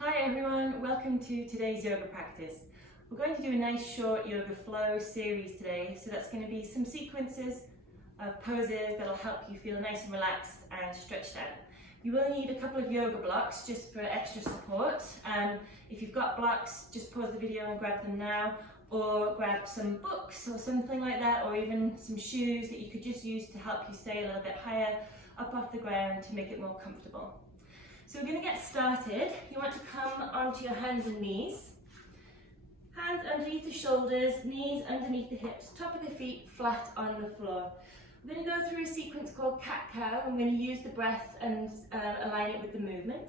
Hi everyone, welcome to today's yoga practice. We're going to do a nice short yoga flow series today, so that's going to be some sequences of poses that'll help you feel nice and relaxed and stretched out. You will need a couple of yoga blocks just for extra support. If you've got blocks, just pause the video and grab them now, or grab some books or something like that, or even some shoes that you could just use to help you stay a little bit higher up off the ground to make it more comfortable. So we're going to get started. You want to come onto your hands and knees. Hands underneath the shoulders, knees underneath the hips, top of the feet flat on the floor. We're going to go through a sequence called cat-cow. I'm going to use the breath and align it with the movement.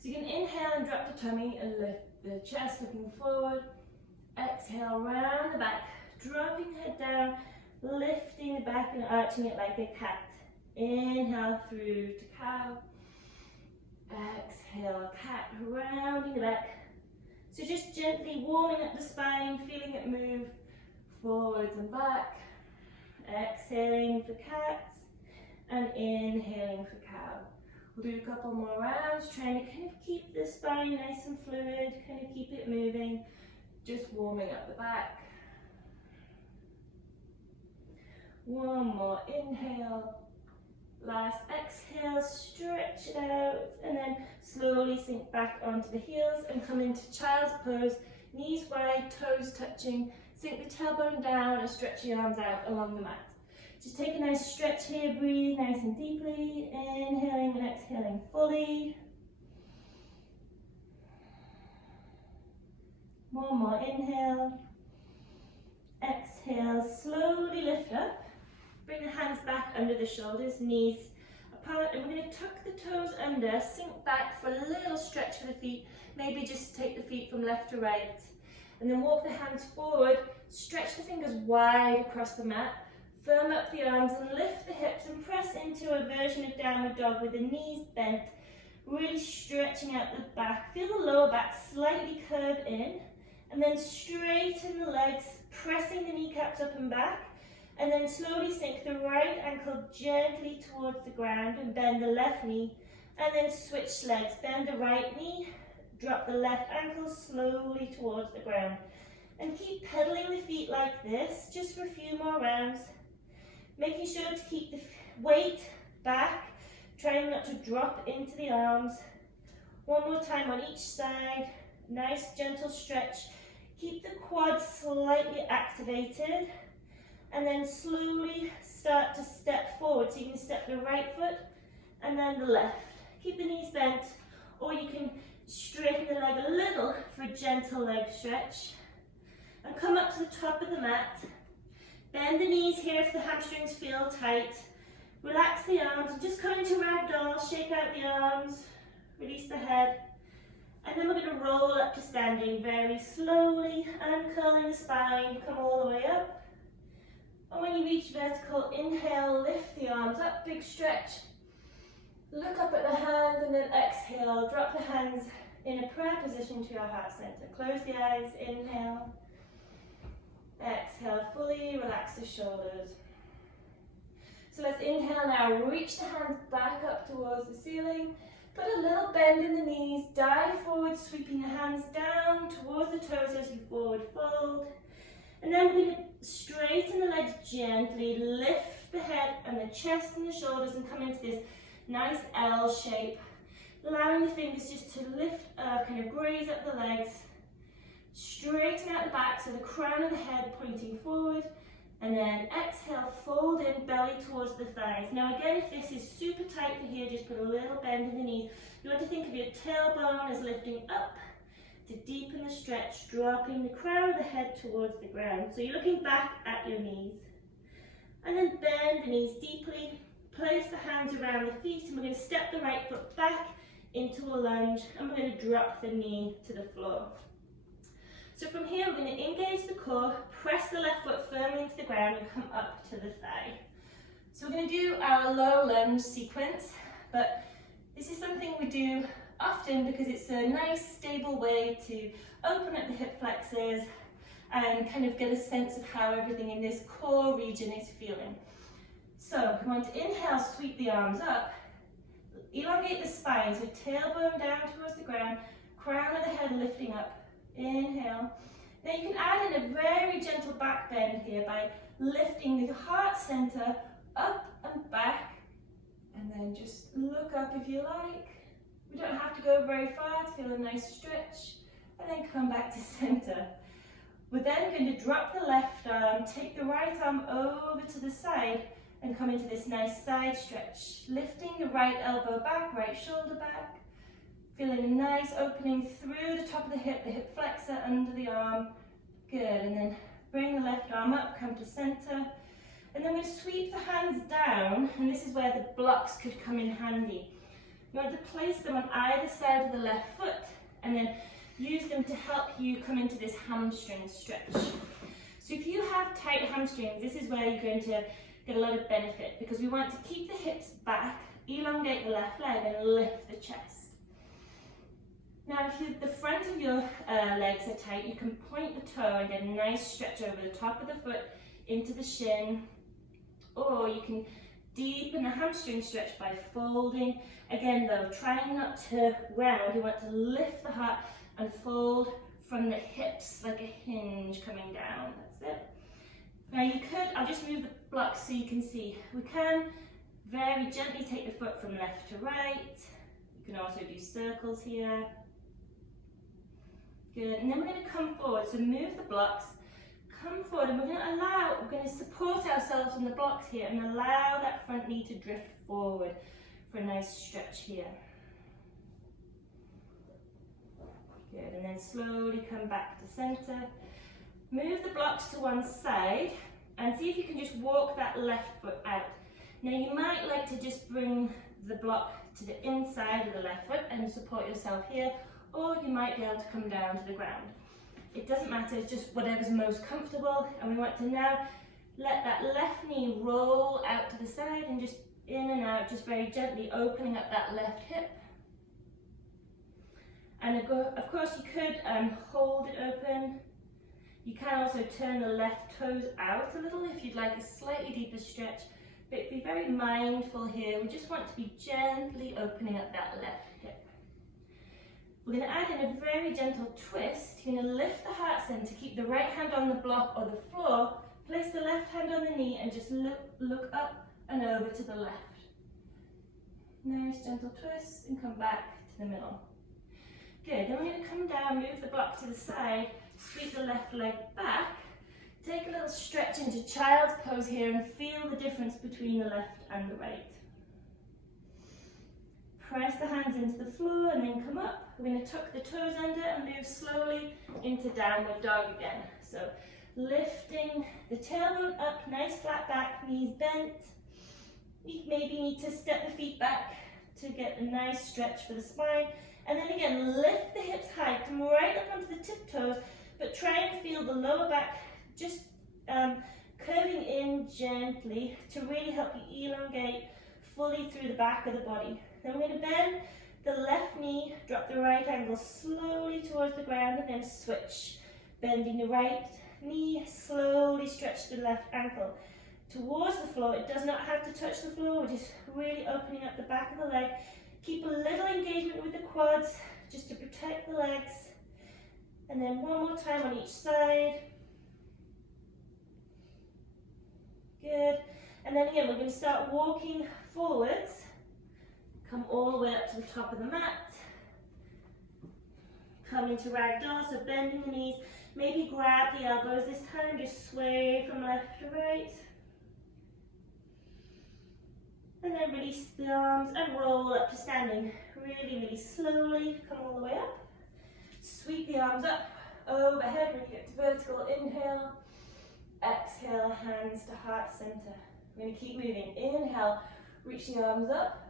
So you can inhale and drop the tummy and lift the chest looking forward. Exhale, round the back, dropping head down, lifting the back and arching it like a cat. Inhale through to cow. Exhale, cat, rounding the back. So just gently warming up the spine, feeling it move forwards and back. Exhaling for cat and inhaling for cow. We'll do a couple more rounds, trying to kind of keep the spine nice and fluid, kind of keep it moving, just warming up the back. One more inhale. Last exhale, stretch it out, and then slowly sink back onto the heels and come into child's pose, knees wide, toes touching, sink the tailbone down and stretch your arms out along the mat. Just take a nice stretch here, breathe nice and deeply, inhaling and exhaling fully. One more inhale, exhale, slowly lift up. Bring the hands back under the shoulders, knees apart, and we're going to tuck the toes under, sink back for a little stretch for the feet, maybe just take the feet from left to right, and then walk the hands forward, stretch the fingers wide across the mat, firm up the arms and lift the hips and press into a version of downward dog with the knees bent, really stretching out the back. Feel the lower back slightly curve in, and then straighten the legs, pressing the kneecaps up and back. And then slowly sink the right ankle gently towards the ground and bend the left knee. And then switch legs. Bend the right knee, drop the left ankle slowly towards the ground. And keep pedaling the feet like this, just for a few more rounds. Making sure to keep the weight back, trying not to drop into the arms. One more time on each side. Nice gentle stretch. Keep the quads slightly activated. And then slowly start to step forward. So you can step the right foot and then the left. Keep the knees bent, or you can straighten the leg a little for a gentle leg stretch. And come up to the top of the mat. Bend the knees here if the hamstrings feel tight. Relax the arms and just come into ragdoll. Shake out the arms, release the head. And then we're going to roll up to standing very slowly, uncurling the spine, come all the way up. And when you reach vertical, inhale, lift the arms up, big stretch. Look up at the hands and then exhale, drop the hands in a prayer position to your heart center. Close the eyes, inhale. Exhale fully, relax the shoulders. So let's inhale now, reach the hands back up towards the ceiling. Put a little bend in the knees, dive forward, sweeping the hands down towards the toes as you forward fold. And then we're going to straighten the legs gently, lift the head and the chest and the shoulders and come into this nice L shape. Allowing the fingers just to lift up, kind of graze up the legs. Straighten out the back so the crown of the head pointing forward. And then exhale, fold in, belly towards the thighs. Now again, if this is super tight for here, just put a little bend in the knees. You want to think of your tailbone as lifting up to deepen the stretch, dropping the crown of the head towards the ground. So you're looking back at your knees. And then bend the knees deeply, place the hands around the feet, and we're going to step the right foot back into a lunge, and we're going to drop the knee to the floor. So from here, we're going to engage the core, press the left foot firmly into the ground, and come up to the thigh. So we're going to do our low lunge sequence, but this is something we do often because it's a nice stable way to open up the hip flexors and kind of get a sense of how everything in this core region is feeling. So we want to inhale, sweep the arms up, elongate the spine, so tailbone down towards the ground, crown of the head lifting up. Inhale. Now you can add in a very gentle back bend here by lifting the heart center up and back, and then just look up if you like. We don't have to go very far to feel a nice stretch, and then come back to center. We're then going to drop the left arm, take the right arm over to the side, and come into this nice side stretch. Lifting the right elbow back, right shoulder back. Feeling a nice opening through the top of the hip flexor under the arm. Good, and then bring the left arm up, come to center. And then we sweep the hands down, and this is where the blocks could come in handy. You want to place them on either side of the left foot, and then use them to help you come into this hamstring stretch. So if you have tight hamstrings, this is where you're going to get a lot of benefit, because we want to keep the hips back, elongate the left leg, and lift the chest. Now, if the front of your legs are tight, you can point the toe and get a nice stretch over the top of the foot into the shin, or you can deepen the hamstring stretch by folding. Again though, trying not to round, you want to lift the heart and fold from the hips like a hinge coming down. That's it. Now you could, I'll just move the blocks so you can see. We can very gently take the foot from left to right. You can also do circles here. Good, and then we're going to come forward, so move the blocks, come forward, and we're going to support ourselves on the blocks here and allow that front knee to drift forward for a nice stretch here. Good, and then slowly come back to center. Move the blocks to one side and see if you can just walk that left foot out. Now you might like to just bring the block to the inside of the left foot and support yourself here, or you might be able to come down to the ground. It doesn't matter, it's just whatever's most comfortable, and we want to now let that left knee roll out to the side and just in and out, just very gently opening up that left hip. And of course you could hold it open. You can also turn the left toes out a little if you'd like a slightly deeper stretch, but be very mindful here. We just want to be gently opening up that left hip. We're going to add in a very gentle twist. You're going to lift the heart center, keep the right hand on the block or the floor, place the left hand on the knee and just look up and over to the left. Nice gentle twist and come back to the middle. Good, then we're going to come down, move the block to the side, sweep the left leg back, take a little stretch into child's pose here and feel the difference between the left and the right. Press the hands into the floor and then come up. We're going to tuck the toes under and move slowly into downward dog again. So lifting the tailbone up, nice flat back, knees bent. You maybe need to step the feet back to get a nice stretch for the spine. And then again, lift the hips high, come right up onto the tiptoes, but try and feel the lower back just curving in gently to really help you elongate fully through the back of the body. Then we're going to bend the left knee, drop the right ankle slowly towards the ground, and then switch. Bending the right knee, slowly stretch the left ankle towards the floor. It does not have to touch the floor, we're just really opening up the back of the leg. Keep a little engagement with the quads, just to protect the legs. And then one more time on each side. Good. And then again, we're going to start walking forwards. Come all the way up to the top of the mat. Come into ragdoll, so bending the knees. Maybe grab the elbows this time, just sway from left to right. And then release the arms and roll up to standing. Really, really slowly, come all the way up. Sweep the arms up, overhead when you get to vertical. Inhale, exhale, hands to heart center. We're going to keep moving. Inhale, reach the arms up.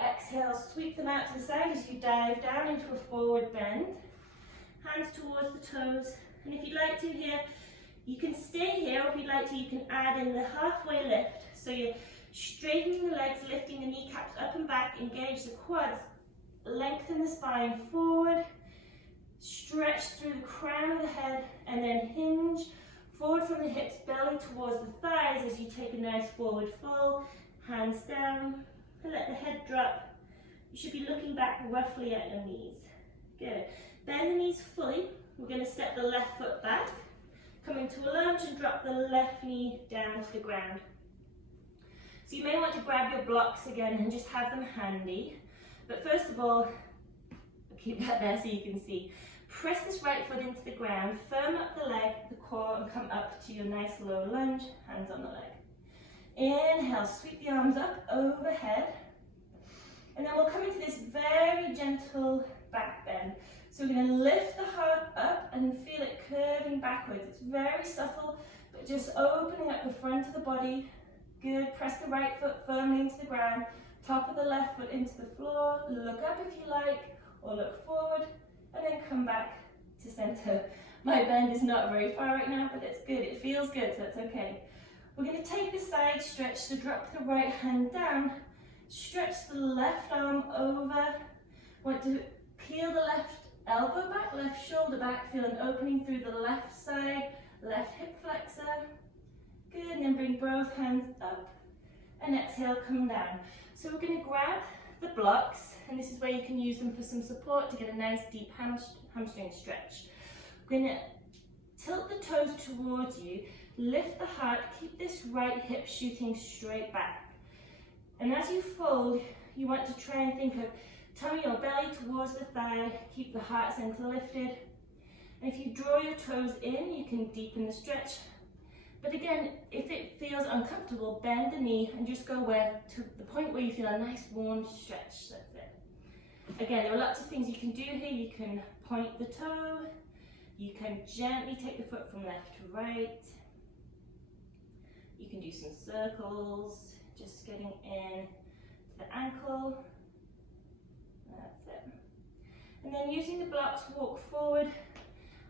Exhale, sweep them out to the side as you dive down into a forward bend. Hands towards the toes. And if you'd like to here, you can stay here, or if you'd like to, you can add in the halfway lift. So you're straightening the legs, lifting the kneecaps up and back, engage the quads, lengthen the spine forward, stretch through the crown of the head, and then hinge forward from the hips, belly towards the thighs as you take a nice forward fold, hands down, and let the head drop. You should be looking back roughly at your knees. Good. Bend the knees fully. We're going to step the left foot back, come into a lunge and drop the left knee down to the ground. So you may want to grab your blocks again and just have them handy. But first of all, I'll keep that there so you can see. Press this right foot into the ground, firm up the leg, the core, and come up to your nice low lunge, hands on the leg. Inhale, sweep the arms up overhead. And then we'll come into this very gentle back bend. So we're going to lift the heart up and feel it curving backwards. It's very subtle, but just opening up the front of the body. Good. Press the right foot firmly into the ground, top of the left foot into the floor. Look up if you like, or look forward, and then come back to center. My bend is not very far right now, but it's good. It feels good, so that's okay. We're going to take the side stretch, so drop the right hand down, stretch the left arm over. Want to peel the left elbow back, left shoulder back, feel an opening through the left side, left hip flexor. Good, and then bring both hands up and exhale, come down. So we're going to grab the blocks, and this is where you can use them for some support to get a nice deep hamstring stretch. We're going to tilt the toes towards you, lift the heart, keep this right hip shooting straight back. And as you fold, you want to try and think of tummy or belly towards the thigh, keep the heart center lifted. And if you draw your toes in, you can deepen the stretch. But again, if it feels uncomfortable, bend the knee and just go to the point where you feel a nice warm stretch. That's it. Again, there are lots of things you can do here. You can point the toe. You can gently take the foot from left to right. You can do some circles, just getting in to the ankle. That's it. And then using the blocks, walk forward.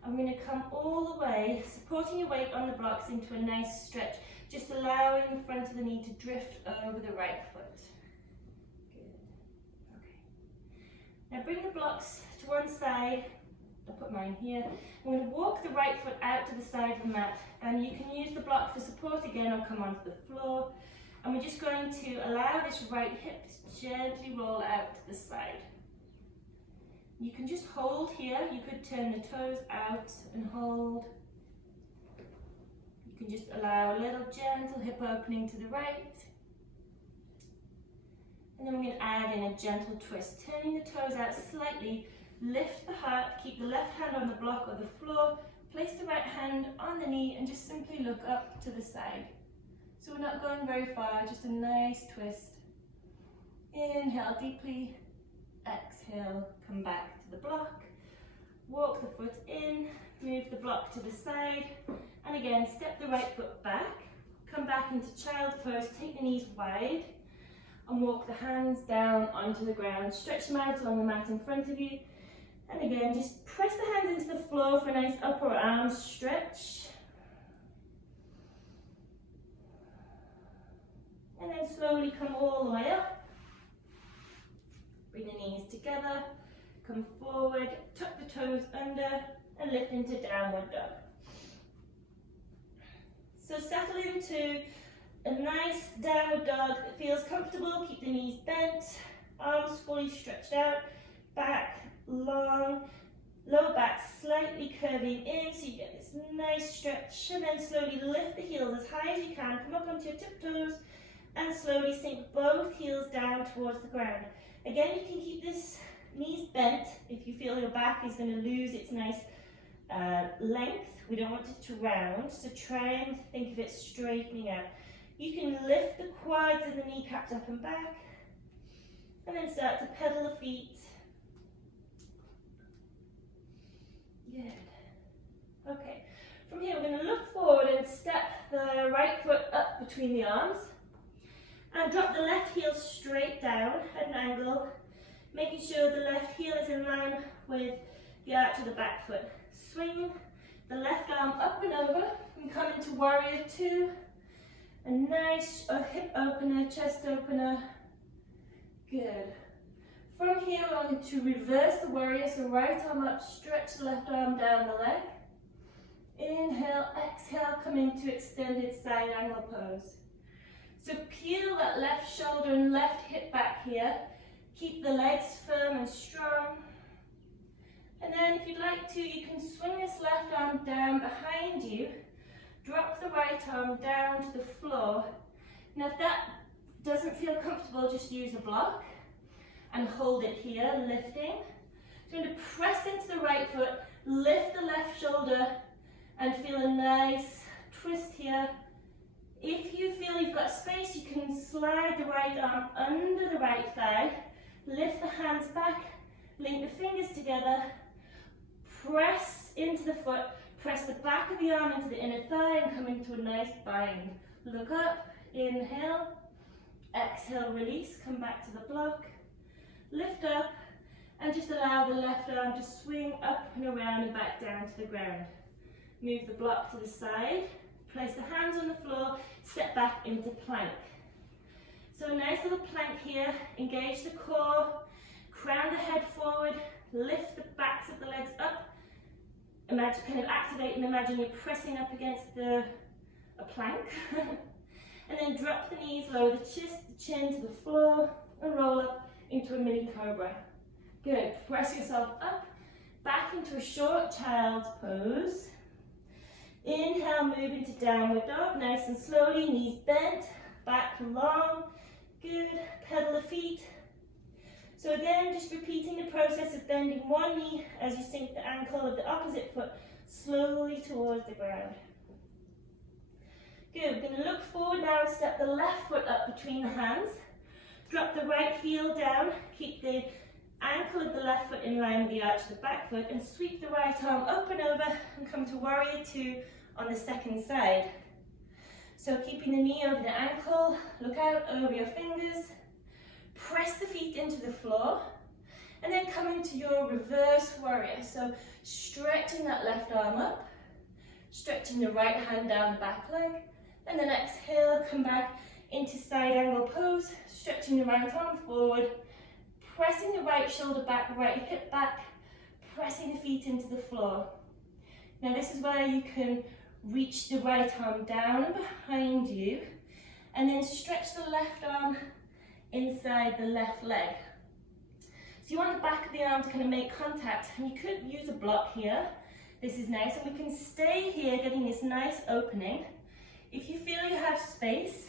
I'm going to come all the way, supporting your weight on the blocks into a nice stretch, just allowing the front of the knee to drift over the right foot. Good. Okay. Now bring the blocks to one side. I'll put mine here. I'm going to walk the right foot out to the side of the mat, and you can use the block for support again or come onto the floor. And we're just going to allow this right hip to gently roll out to the side. You can just hold here. You could turn the toes out and hold. You can just allow a little gentle hip opening to the right. And then we're going to add in a gentle twist, turning the toes out slightly. Lift the heart, keep the left hand on the block or the floor, place the right hand on the knee and just simply look up to the side. So we're not going very far, just a nice twist. Inhale deeply, exhale, come back to the block. Walk the foot in, move the block to the side, and again, step the right foot back, come back into child's pose, take the knees wide, and walk the hands down onto the ground. Stretch them out along the mat in front of you. And again, just press the hands into the floor for a nice upper arm stretch. And then slowly come all the way up. Bring the knees together, come forward, tuck the toes under, and lift into downward dog. So settle into a nice downward dog that feels comfortable. Keep the knees bent, arms fully stretched out, back long, lower back slightly curving in so you get this nice stretch, and then slowly lift the heels as high as you can, come up onto your tiptoes and slowly sink both heels down towards the ground. Again, you can keep this knees bent if you feel your back is going to lose its nice length. We don't want it to round, so try and think of it straightening out. You can lift the quads and the kneecaps up and back, and then start to pedal the feet. Good. Okay, from here we're going to look forward and step the right foot up between the arms and drop the left heel straight down at an angle, making sure the left heel is in line with the arch of the back foot. Swing the left arm up and over and come into warrior two. A nice hip opener, chest opener. Good. From here, we're going to reverse the warrior, so right arm up, stretch the left arm down the leg. Inhale, exhale, come into extended side angle pose. So peel that left shoulder and left hip back here. Keep the legs firm and strong. And then if you'd like to, you can swing this left arm down behind you, drop the right arm down to the floor. Now if that doesn't feel comfortable, just use a block and hold it here, lifting. So you're going to press into the right foot, lift the left shoulder and feel a nice twist here. If you feel you've got space, you can slide the right arm under the right thigh, lift the hands back, link the fingers together, press into the foot, press the back of the arm into the inner thigh and come into a nice bind. Look up, inhale, exhale, release, come back to the block, lift up, and just allow the left arm to swing up and around and back down to the ground. Move the block to the side, place the hands on the floor, step back into plank. So a nice little plank here, engage the core, crown the head forward, lift the backs of the legs up, imagine, kind of activate and imagine you're pressing up against a plank. And then drop the knees, lower the chin to the floor and roll up into a mini cobra. Good, press yourself up, back into a short child's pose. Inhale, move into downward dog, nice and slowly, knees bent, back long. Good, pedal the feet. So again, just repeating the process of bending one knee as you sink the ankle of the opposite foot slowly towards the ground. Good, we're going to look forward now and step the left foot up between the hands. Drop the right heel down, keep the ankle of the left foot in line with the arch of the back foot and sweep the right arm up and over and come to warrior two on the second side. So keeping the knee over the ankle, look out over your fingers, press the feet into the floor and then come into your reverse warrior. So stretching that left arm up, stretching the right hand down the back leg and then exhale, come back into side angle pose, stretching the right arm forward, pressing the right shoulder back, right hip back, pressing the feet into the floor. Now this is where you can reach the right arm down and behind you and then stretch the left arm inside the left leg. So you want the back of the arm to kind of make contact and you could use a block here. This is nice and we can stay here getting this nice opening. If you feel you have space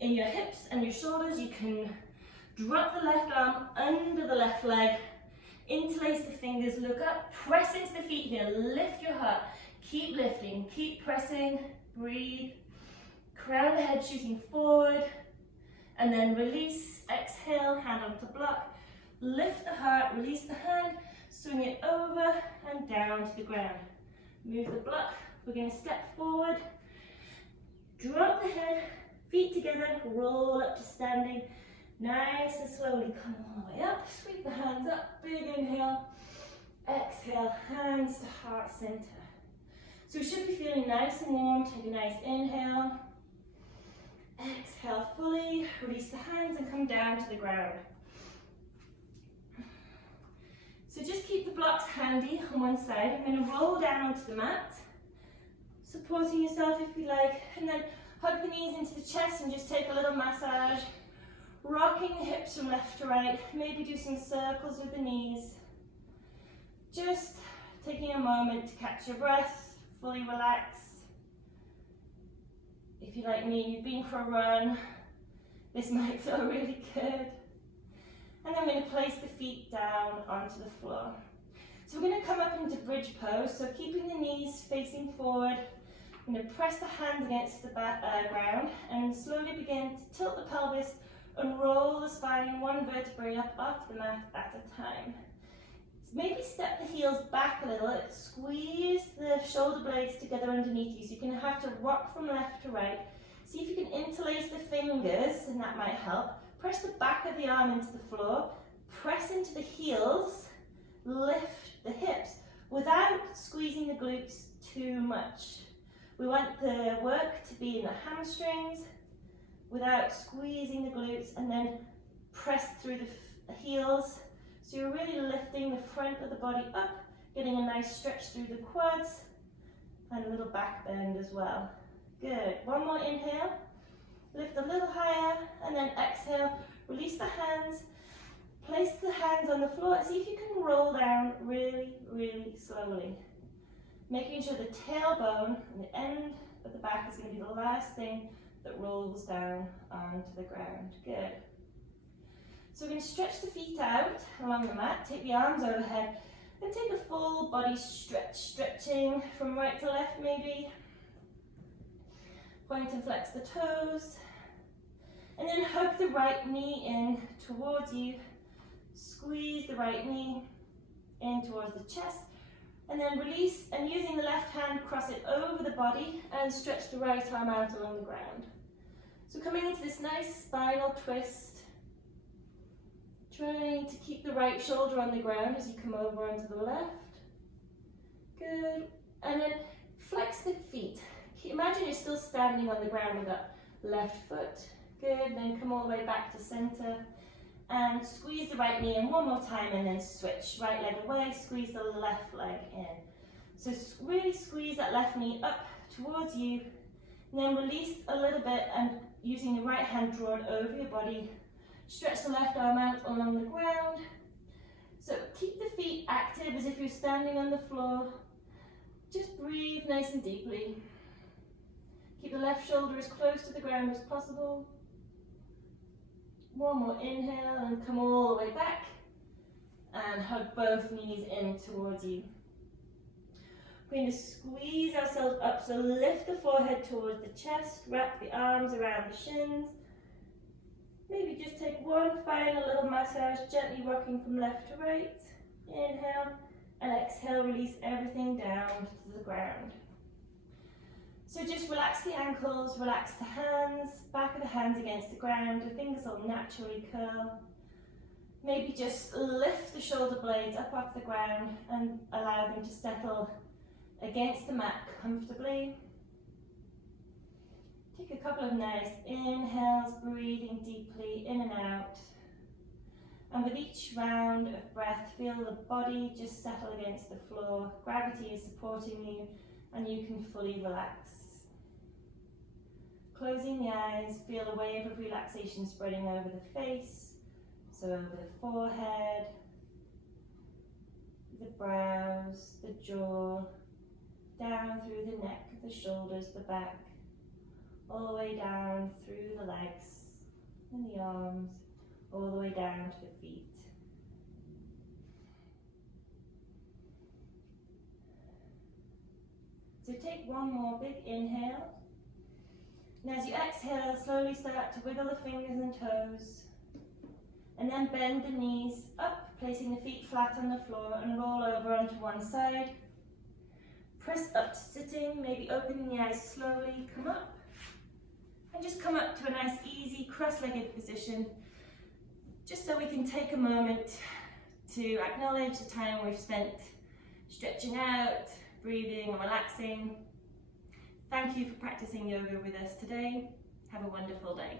in your hips and your shoulders, you can drop the left arm under the left leg, interlace the fingers, look up, press into the feet here, lift your heart, keep lifting, keep pressing, breathe, crown the head shooting forward, and then release, exhale, hand onto block, lift the heart, release the hand, swing it over and down to the ground. Move the block, we're going to step forward, drop the head, feet together, roll up to standing, nice and slowly come all the way up, sweep the hands up, big inhale, exhale, hands to heart center. So we should be feeling nice and warm, take a nice inhale, exhale fully, release the hands and come down to the ground. So just keep the blocks handy on one side. I'm going to roll down onto the mat, supporting yourself if you like, and then hug the knees into the chest and just take a little massage, rocking the hips from left to right, maybe do some circles with the knees. Just taking a moment to catch your breath, fully relax. If you're like me, you've been for a run, this might feel really good. And then I'm going to place the feet down onto the floor. So we're going to come up into bridge pose, so keeping the knees facing forward. I'm going to press the hands against the ground and slowly begin to tilt the pelvis and roll the spine one vertebrae up off the mat at a time. Maybe step the heels back a little, squeeze the shoulder blades together underneath you, so you're going to have to rock from left to right. See if you can interlace the fingers, and that might help. Press the back of the arm into the floor, press into the heels, lift the hips without squeezing the glutes too much. We want the work to be in the hamstrings without squeezing the glutes, and then press through the heels. So you're really lifting the front of the body up, getting a nice stretch through the quads, and a little back bend as well. Good. One more inhale. Lift a little higher, and then exhale. Release the hands. Place the hands on the floor and see if you can roll down really, really slowly. Making sure the tailbone and the end of the back is going to be the last thing that rolls down onto the ground. Good. So we're going to stretch the feet out along the mat, take the arms overhead, and take a full body stretch, stretching from right to left maybe. Point and flex the toes, and then hug the right knee in towards you. Squeeze the right knee in towards the chest, and then release, and using the left hand, cross it over the body and stretch the right arm out along the ground. So coming into this nice spinal twist, trying to keep the right shoulder on the ground as you come over onto the left. Good. And then flex the feet. Imagine you're still standing on the ground with that left foot. Good. Then come all the way back to center. And squeeze the right knee in one more time and then switch. Right leg away, squeeze the left leg in. So really squeeze that left knee up towards you. And then release a little bit and using the right hand, draw it over your body. Stretch the left arm out along the ground. So keep the feet active as if you're standing on the floor. Just breathe nice and deeply. Keep the left shoulder as close to the ground as possible. One more inhale and come all the way back and hug both knees in towards you. We're going to squeeze ourselves up, so lift the forehead towards the chest, wrap the arms around the shins. Maybe just take one final little massage, gently rocking from left to right. Inhale and exhale, release everything down to the ground. So just relax the ankles, relax the hands, back of the hands against the ground, the fingers will naturally curl. Maybe just lift the shoulder blades up off the ground and allow them to settle against the mat comfortably. Take a couple of nice inhales, breathing deeply in and out. And with each round of breath, feel the body just settle against the floor. Gravity is supporting you and you can fully relax. Closing the eyes, feel a wave of relaxation spreading over the face, so over the forehead, the brows, the jaw, down through the neck, the shoulders, the back, all the way down through the legs and the arms, all the way down to the feet. So take one more big inhale. And as you exhale, slowly start to wiggle the fingers and toes. And then bend the knees up, placing the feet flat on the floor and roll over onto one side. Press up to sitting, maybe opening the eyes slowly, come up. And just come up to a nice easy cross-legged position, just so we can take a moment to acknowledge the time we've spent stretching out, breathing and relaxing. Thank you for practicing yoga with us today. Have a wonderful day.